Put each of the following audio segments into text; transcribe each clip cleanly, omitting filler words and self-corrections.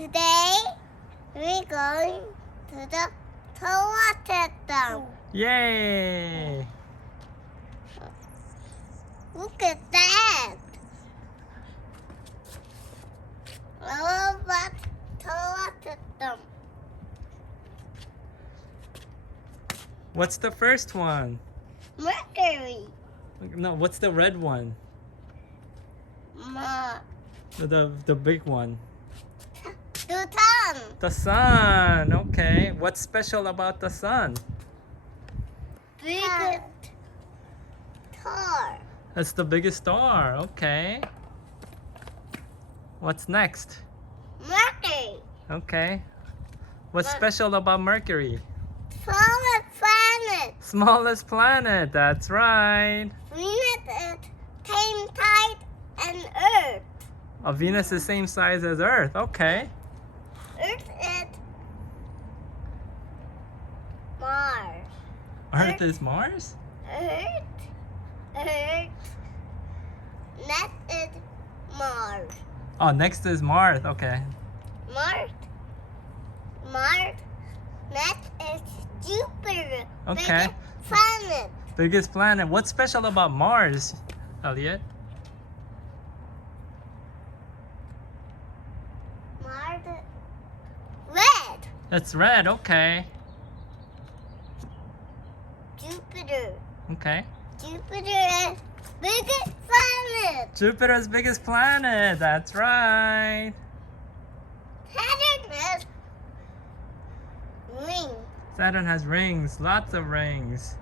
Today we're going to the water dam. Yay! Look at that. All about the water dam. What's the first one? Mercury. No, what's the red one? The The big one. sun. The sun. Okay. What's special about the sun? Big star. That's the biggest star. Okay. What's next? Mercury. Okay. What's special about Mercury? Smallest planet. Smallest planet. That's right. Venus is same size as Earth. Venus is same size as Earth. Okay. Earth is Mars. Earth is Mars? Earth. Next is Mars. Oh, next is Mars. Okay. Mars. Next is Jupiter. Okay. Biggest planet. Biggest planet. What's special about Mars, Elliot? Mars is red. It's red. Okay. Jupiter. Okay. Jupiter is biggest planet. Jupiter's biggest planet. That's right. Saturn is ring. Saturn has rings. Lots of rings.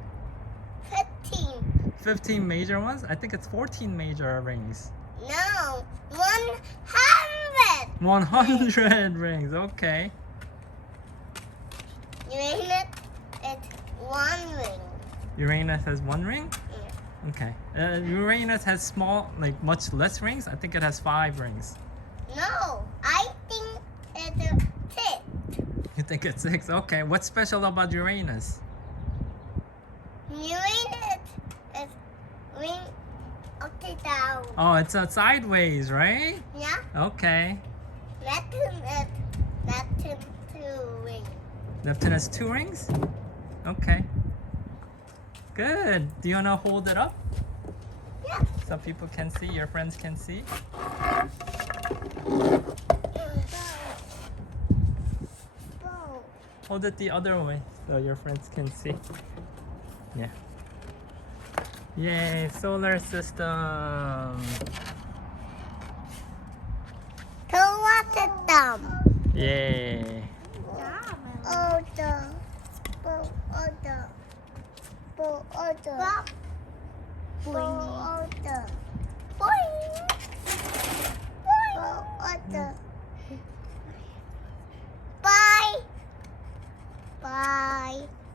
15. 15 major ones? I think it's 14 major rings. No, 100. 100 rings. Okay. Uranus is one ring. Uranus has one ring? Yeah. Okay. Uranus has small, like much less rings? I think it has 5 rings. No, I think it's a 6. You think it's 6? Okay. What's special about Uranus? Uranus is ring upside down. Oh, it's sideways, right? Yeah. Okay. Neptune is Neptune 2 ring. Neptune has 2 rings? Okay. Good. Do you want to hold it up Yeah. so people can see, your friends can see? Hold it the other way so your friends can see. Yeah. Yay, solar system. The water dam. Yay. Order. Order.